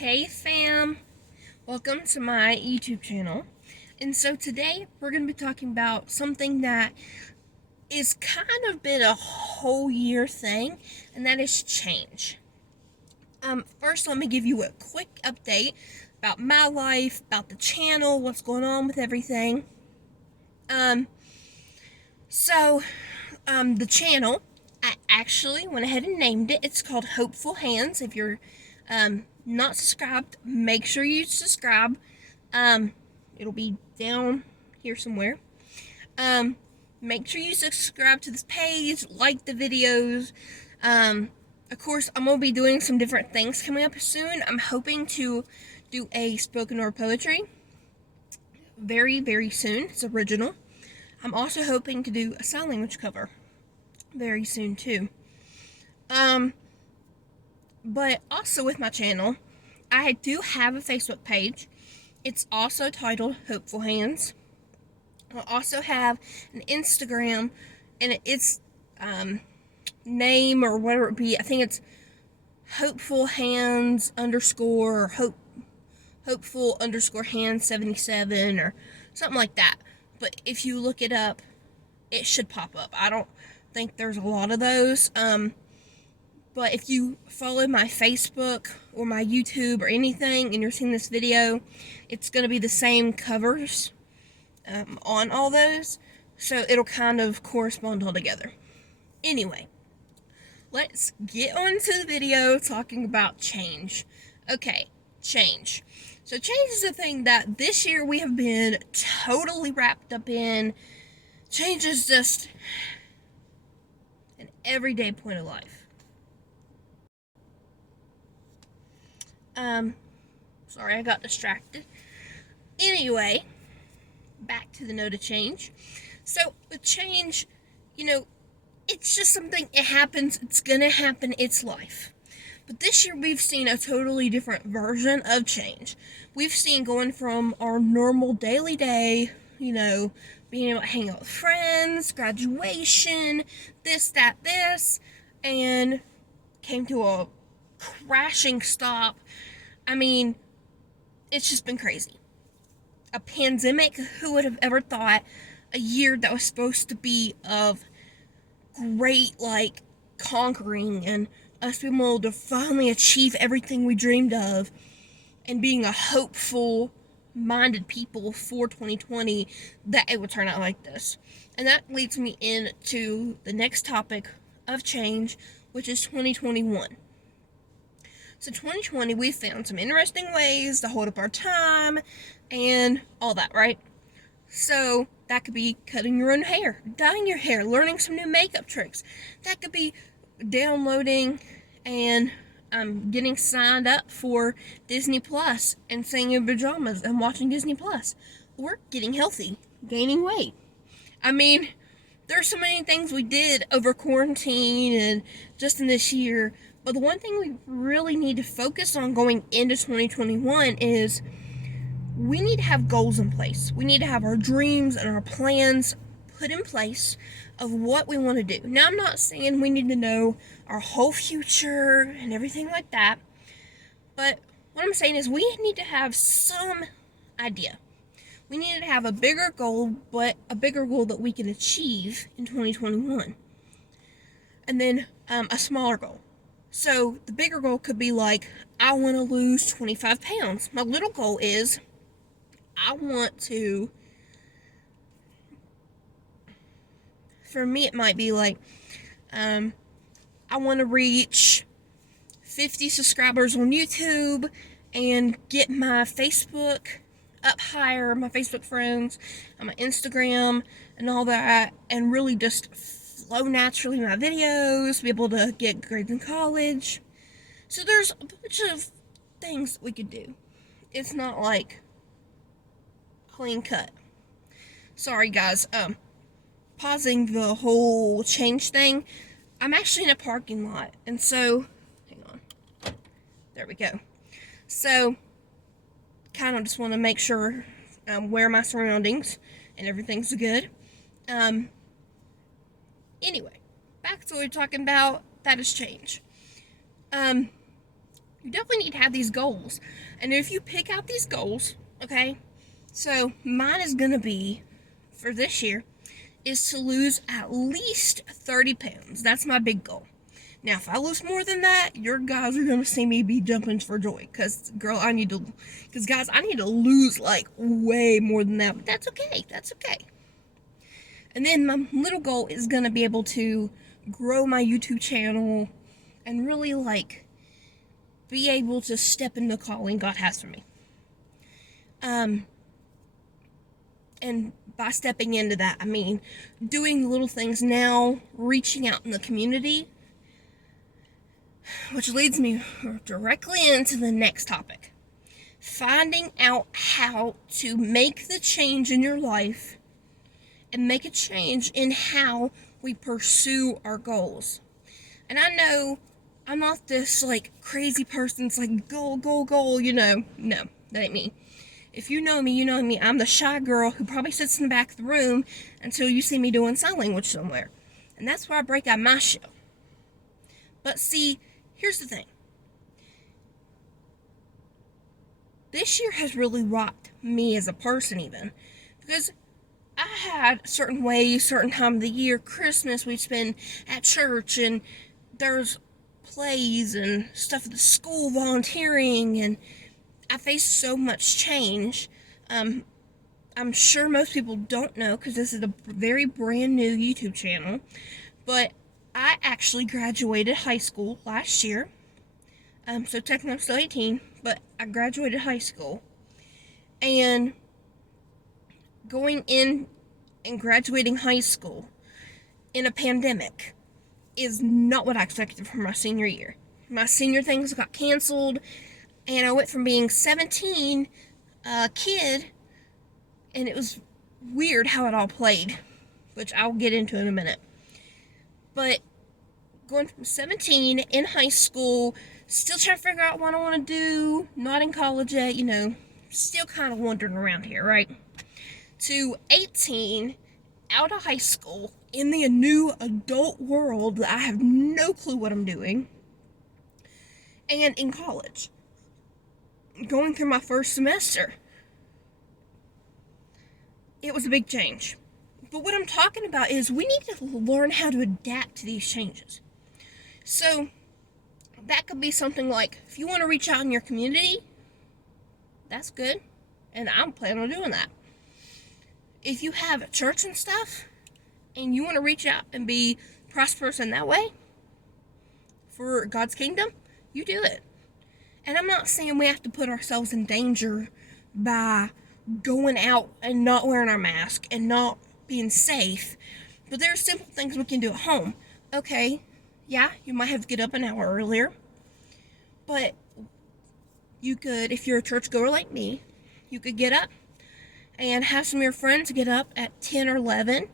Hey fam, welcome to my YouTube channel. And so today we're going to be talking about something that is kind of been a whole year thing, and that is change. First let me give you a quick update about my life, about the channel, what's going on with everything. Um, so the channel, I actually went ahead and named it. It's called Hopeful Hands. If you're not subscribed, make sure you subscribe. It'll be down here somewhere. Make sure you subscribe to this page, like the videos. Of course, I'm gonna be doing some different things coming up soon. I'm hoping to do a spoken word poetry very, very soon. It's original. I'm also hoping to do a sign language cover very soon too. But also with my channel, I do have a Facebook page. It's also titled Hopeful Hands. I also have an Instagram, and its name or whatever it be, I think it's Hopeful Hands underscore Hopeful underscore Hands 77 or something like that. But if you look it up, it should pop up. I don't think there's a lot of those. But if you follow my Facebook or my YouTube or anything and you're seeing this video, it's going to be the same covers on all those. So it'll kind of correspond all together. Anyway, let's get on to the video talking about change. Okay, change. So change is a thing that this year we have been totally wrapped up in. Change is just an everyday point of life. Sorry, I got distracted. Anyway, back to the note of change. So with change, it's just something, it happens, it's gonna happen, it's life. But this year we've seen a totally different version of change. We've seen going from our normal daily day, being able to hang out with friends, graduation, this, and came to a crashing stop. I mean, it's just been crazy. A pandemic, who would have ever thought a year that was supposed to be of great, conquering and us being able to finally achieve everything we dreamed of and being a hopeful minded people for 2020, that it would turn out like this. And that leads me into the next topic of change, which is 2021. So 2020, we found some interesting ways to hold up our time and all that, right? So that could be cutting your own hair, dyeing your hair, learning some new makeup tricks. That could be downloading and getting signed up for Disney Plus and staying in pajamas and watching Disney Plus. Or getting healthy, gaining weight. I mean, there's so many things we did over quarantine and just in this year. But the one thing we really need to focus on going into 2021 is we need to have goals in place. We need to have our dreams and our plans put in place of what we want to do. Now, I'm not saying we need to know our whole future and everything like that. But what I'm saying is we need to have some idea. We need to have a bigger goal, but a bigger goal that we can achieve in 2021. And then a smaller goal. So the bigger goal could be like, I want to lose 25 pounds. My little goal is, I want to, for me it might be like, I want to reach 50 subscribers on YouTube and get my Facebook up higher, my Facebook friends, and my Instagram, and all that, and really just flow naturally in my videos, be able to get grades in college. So there's a bunch of things that we could do. It's not like clean cut. Sorry guys, pausing the whole change thing. I'm actually in a parking lot, and so, hang on. There we go. So, kind of just want to make sure where my surroundings and everything's good. Anyway, back to what we're talking about. That is change. You definitely need to have these goals. And if you pick out these goals, okay, so mine is going to be, for this year, is to lose at least 30 pounds. That's my big goal. Now, if I lose more than that, your guys are going to see me be jumping for joy. Because, girl, guys, I need to lose, like, way more than that. But that's okay. That's okay. And then my little goal is going to be able to grow my YouTube channel and really, like, be able to step into the calling God has for me. And by stepping into that, I mean doing the little things now, reaching out in the community, which leads me directly into the next topic. Finding out how to make the change in your life and make a change in how we pursue our goals. And I know I'm not this, like, crazy person that's like, goal, you know. No, that ain't me. If you know me, you know me. I'm the shy girl who probably sits in the back of the room until you see me doing sign language somewhere. And that's where I break out my shell. But see, here's the thing. This year has really rocked me as a person even. Because I had certain ways, certain time of the year, Christmas we'd spend at church, and there's plays and stuff at the school, volunteering, and I faced so much change. I'm sure most people don't know because this is a very brand new YouTube channel, but I actually graduated high school last year. So technically I'm still 18, but I graduated high school. And going in and graduating high school in a pandemic is not what I expected for my senior year. My senior things got canceled, and I went from being 17, a kid, and it was weird how it all played, which I'll get into in a minute. But going from 17 in high school, still trying to figure out what I want to do, not in college yet, you know, still kind of wandering around here, right? To 18, out of high school, in the new adult world, I have no clue what I'm doing, and in college, going through my first semester. It was a big change. But what I'm talking about is we need to learn how to adapt to these changes. So that could be something like, if you want to reach out in your community, that's good, and I'm planning on doing that. If you have a church and stuff, and you want to reach out and be prosperous in that way for God's kingdom, you do it. And I'm not saying we have to put ourselves in danger by going out and not wearing our mask and not being safe, but there are simple things we can do at home. Okay, yeah, you might have to get up an hour earlier, but you could, if you're a churchgoer like me, you could get up and have some of your friends get up at 10 or 11,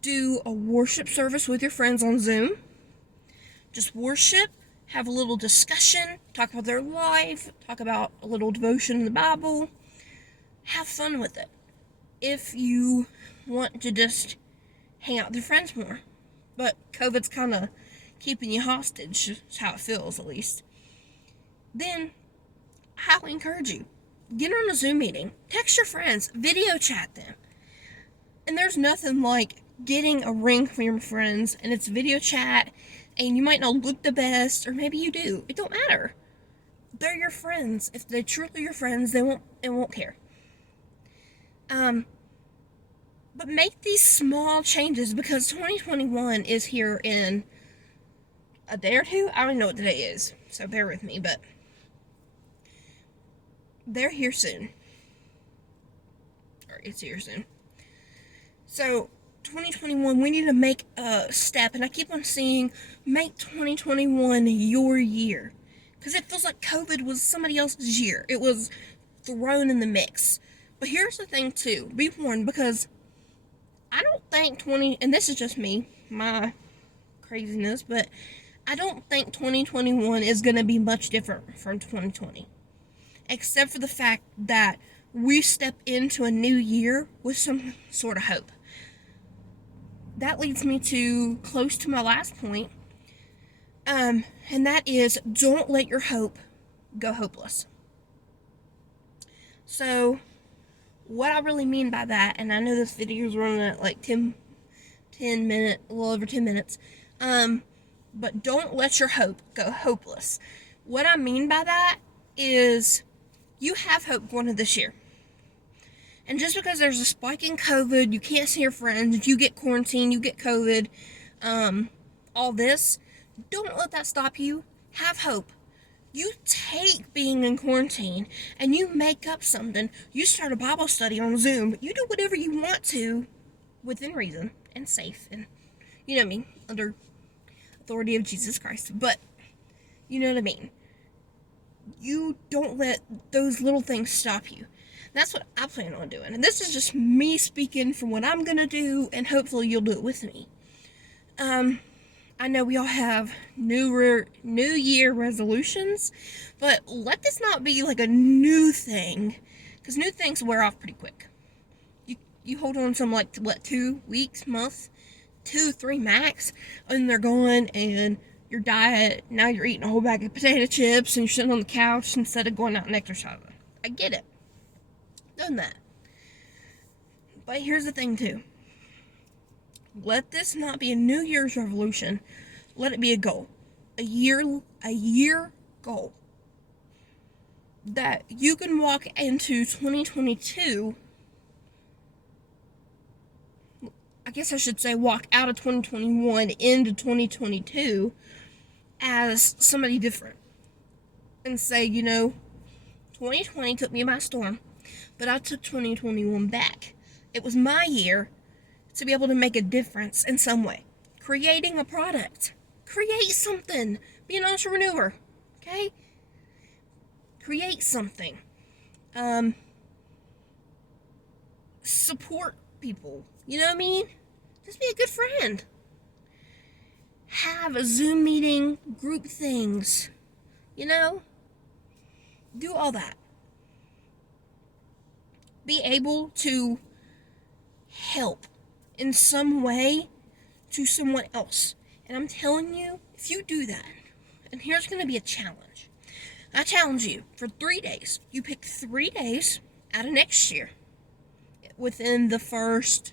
do a worship service with your friends on Zoom. Just worship, have a little discussion, talk about their life, talk about a little devotion in the Bible. Have fun with it. If you want to just hang out with your friends more. But COVID's kind of keeping you hostage, is how it feels at least. Then, I highly encourage you. Get on a Zoom meeting. Text your friends. Video chat them. And there's nothing like getting a ring from your friends and it's video chat and you might not look the best, or maybe you do. It don't matter. They're your friends. If they're truly your friends, they won't care. But make these small changes because 2021 is here in a day or two. I don't even know what the day is, so bear with me, but they're here soon. Or it's here soon. So 2021, we need to make a step, and I keep on saying, make 2021 your year. Because it feels like COVID was somebody else's year. It was thrown in the mix. But here's the thing, too. Be warned, because I don't think and this is just me, my craziness, but I don't think 2021 is going to be much different from 2020. Except for the fact that we step into a new year with some sort of hope. That leads me to close to my last point. And that is, don't let your hope go hopeless. So, what I really mean by that, and I know this video is running at like 10 minutes, a little over 10 minutes, but don't let your hope go hopeless. What I mean by that is you have hope going into this year. And just because there's a spike in COVID, you can't see your friends, you get quarantined, you get COVID, all this, don't let that stop you. Have hope. You take being in quarantine and you make up something. You start a Bible study on Zoom. You do whatever you want to within reason and safe and, you know what I mean, under authority of Jesus Christ. But, you know what I mean. You don't let those little things stop you. That's what I plan on doing. And this is just me speaking from what I'm going to do, and hopefully you'll do it with me. I know we all have New Year resolutions, but let this not be like a new thing, because new things wear off pretty quick. You hold on to them like, 2 weeks, month, 2, 3 max, and they're gone, and your diet, now you're eating a whole bag of potato chips, and you're sitting on the couch instead of going out and exercising. I get it. Done that. But here's the thing, too. Let this not be a New Year's resolution. Let it be a goal. A year goal. That you can walk into 2022, I guess I should say walk out of 2021 into 2022 as somebody different. And say, 2020 took me by storm, but I took 2021 back. It was my year to be able to make a difference in some way. Creating a product. Create something. Be an entrepreneur. Okay? Create something. Support people. You know what I mean? Just be a good friend. Have a Zoom meeting, group things. Do all that. Be able to help in some way to someone else. And I'm telling you, if you do that, and here's going to be a challenge. I challenge you for 3 days. You pick 3 days out of next year within the first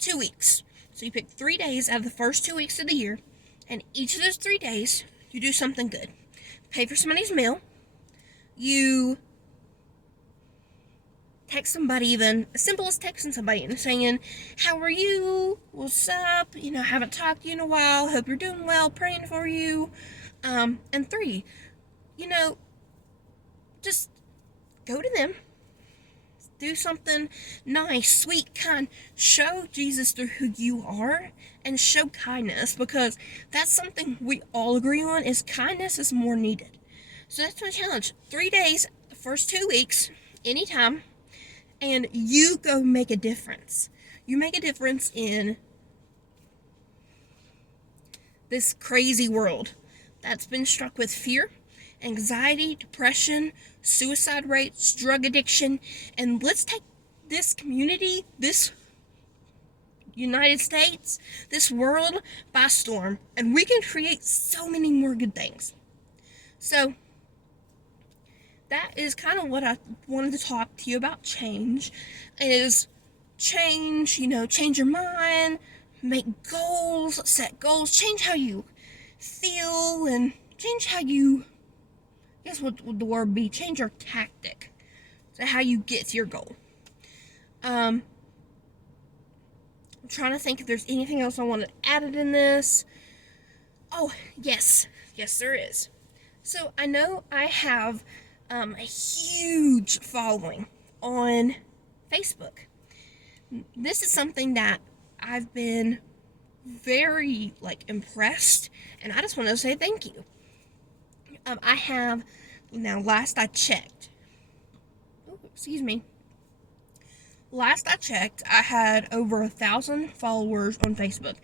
2 weeks. So you pick 3 days out of the first 2 weeks of the year, and each of those 3 days, you do something good. Pay for somebody's meal. You text somebody, even as simple as texting somebody and saying, how are you? What's up? Haven't talked to you in a while. Hope you're doing well. Praying for you. And 3, just go to them. Do something nice, sweet, kind. Show Jesus through who you are and show kindness, because that's something we all agree on is kindness is more needed. So that's my challenge. 3 days, the first 2 weeks, anytime. And you go make a difference. You make a difference in this crazy world that's been struck with fear, anxiety, depression, suicide rates, drug addiction. And let's take this community, this United States, this world by storm. And we can create so many more good things. So that is kind of what I wanted to talk to you about. Change is change, change your mind, make goals, set goals, change how you feel, and change how you, I guess what would the word be, change your tactic to how you get to your goal. I'm trying to think if there's anything else I wanted added in this. Oh, yes, there is. So I know I have a huge following on Facebook. This is something that I've been very impressed, and I just want to say thank you. I have, now last I checked, I had over 1,000 followers on Facebook.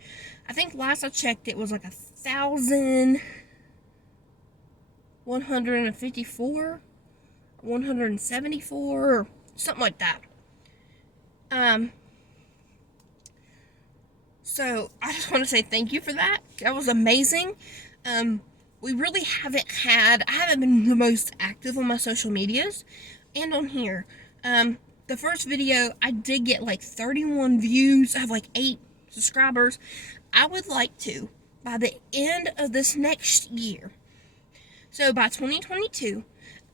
I think last I checked it was 1,154, 174, or something like that. So I just want to say thank you for that. That was amazing. I haven't been the most active on my social medias and on here. The first video, I did get like 31 views. I have like 8 subscribers. I would like to, by the end of this next year, so by 2022,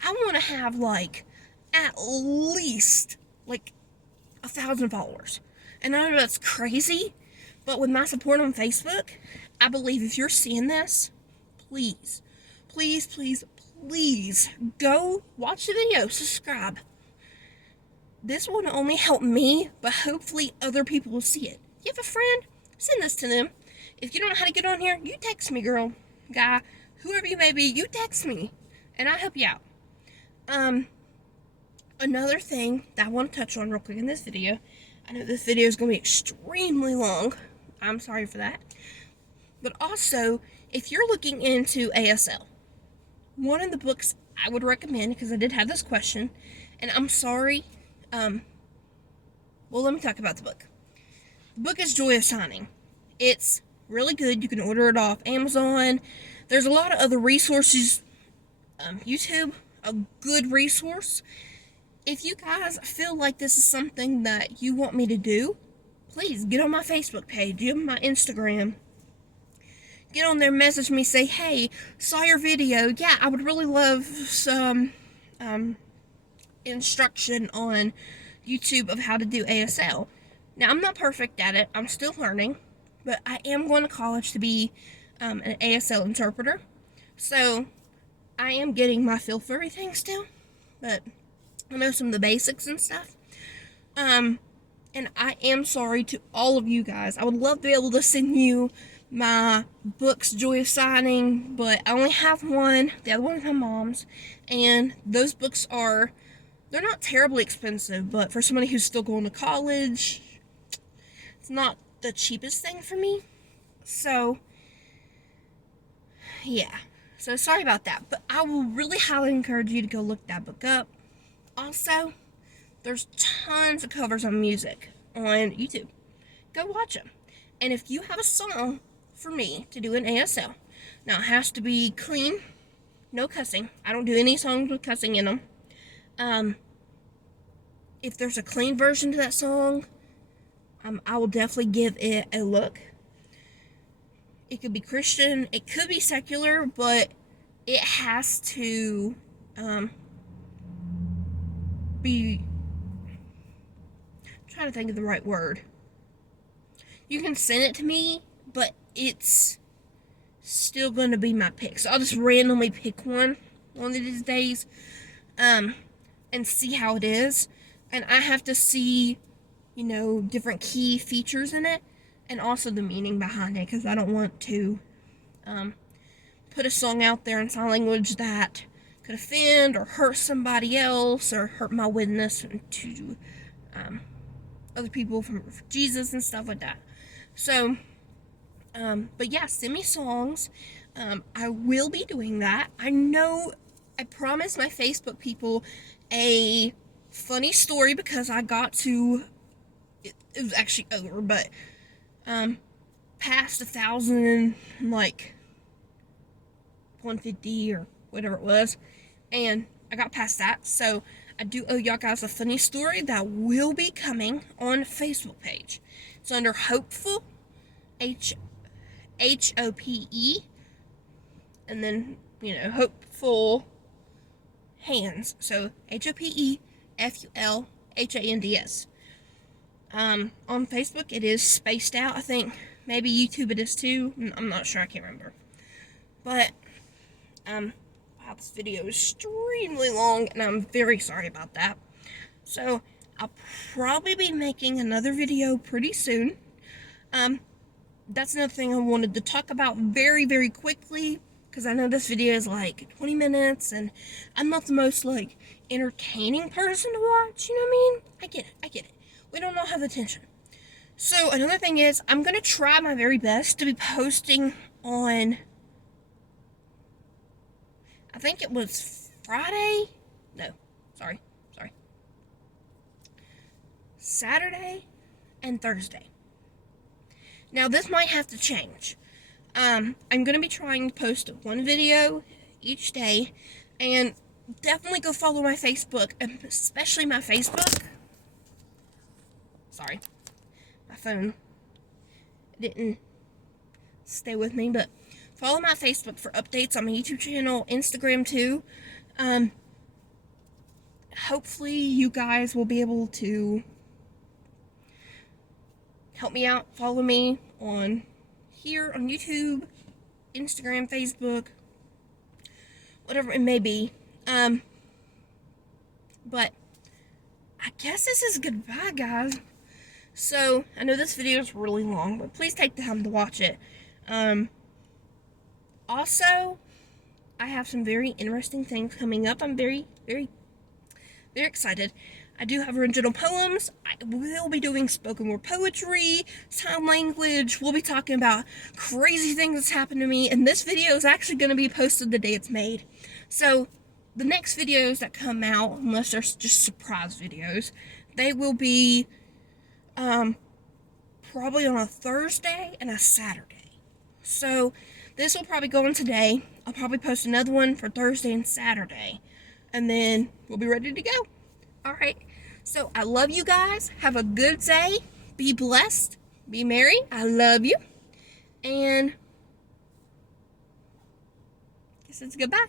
I want to have like at least like 1,000 followers. And I know that's crazy, but with my support on Facebook, I believe if you're seeing this, please, please, please, please go watch the video, subscribe. This will not only help me, but hopefully other people will see it. You have a friend, send this to them. If you don't know how to get on here, you text me, girl, guy, whoever you may be, you text me, and I'll help you out. Another thing that I want to touch on real quick in this video, I know this video is going to be extremely long. I'm sorry for that. But also, if you're looking into ASL, one of the books I would recommend, because I did have this question, and I'm sorry, well, let me talk about the book. The book is Joy of Signing. It's really good. You can order it off Amazon. There's a lot of other resources. YouTube, a good resource. If you guys feel like this is something that you want me to do, please get on my Facebook page, get on my Instagram. Get on there, message me, say, hey, saw your video. Yeah, I would really love some instruction on YouTube of how to do ASL. Now, I'm not perfect at it. I'm still learning, but I am going to college to be an ASL interpreter. So, I am getting my feel for everything still, but I know some of the basics and stuff. And I am sorry to all of you guys. I would love to be able to send you my books, Joy of Signing, but I only have one. The other one is my mom's, and those books they're not terribly expensive, but for somebody who's still going to college, it's not the cheapest thing for me. So, yeah. So, sorry about that, but I will really highly encourage you to go look that book up. Also, there's tons of covers on music on YouTube. Go watch them. And if you have a song for me to do an ASL, now it has to be clean, no cussing. I don't do any songs with cussing in them. If there's a clean version to that song, I will definitely give it a look. It could be Christian, it could be secular, but it has to be, I'm trying to think of the right word. You can send it to me, but it's still going to be my pick. So I'll just randomly pick one of these days and see how it is. And I have to see, different key features in it and also the meaning behind it, because I don't want to put a song out there in sign language that could offend or hurt somebody else or hurt my witness to other people for Jesus and stuff like that. So, but yeah, send me songs. I will be doing that. I promised my Facebook people a funny story because I got to, it was actually over, but, past 1,000, like, 150 or whatever it was, and I got past that, so I do owe y'all guys a funny story that will be coming on Facebook page. It's under Hopeful, Hope, and then, Hopeful Hands, so HOPEFULHANDS. On Facebook it is spaced out, I think. Maybe YouTube it is too. I'm not sure, I can't remember. But, wow, this video is extremely long, and I'm very sorry about that. So, I'll probably be making another video pretty soon. That's another thing I wanted to talk about very, very quickly, because I know this video is like 20 minutes, and I'm not the most, entertaining person to watch, you know what I mean? I get it. We don't all have the attention. So, another thing is, I'm going to try my very best to be posting on, I think it was Friday? No, sorry. Saturday and Thursday. Now, this might have to change. I'm going to be trying to post one video each day, and definitely go follow my Facebook, and especially my Facebook. Sorry, my phone didn't stay with me, but follow my Facebook for updates on my YouTube channel, Instagram too. Hopefully you guys will be able to help me out. Follow me on here on YouTube, Instagram, Facebook, whatever it may be. But I guess this is goodbye, guys. So, I know this video is really long, but please take the time to watch it. Also, I have some very interesting things coming up. I'm very, very, very excited. I do have original poems. I will be doing spoken word poetry, sign language. We'll be talking about crazy things that's happened to me. And this video is actually going to be posted the day it's made. So, the next videos that come out, unless they're just surprise videos, they will be probably on a Thursday and a Saturday. So this will probably go on today. I'll probably post another one for Thursday and Saturday, and then we'll be ready to go. Alright, so I love you guys. Have a good day. Be blessed. Be merry. I love you. And I guess it's goodbye.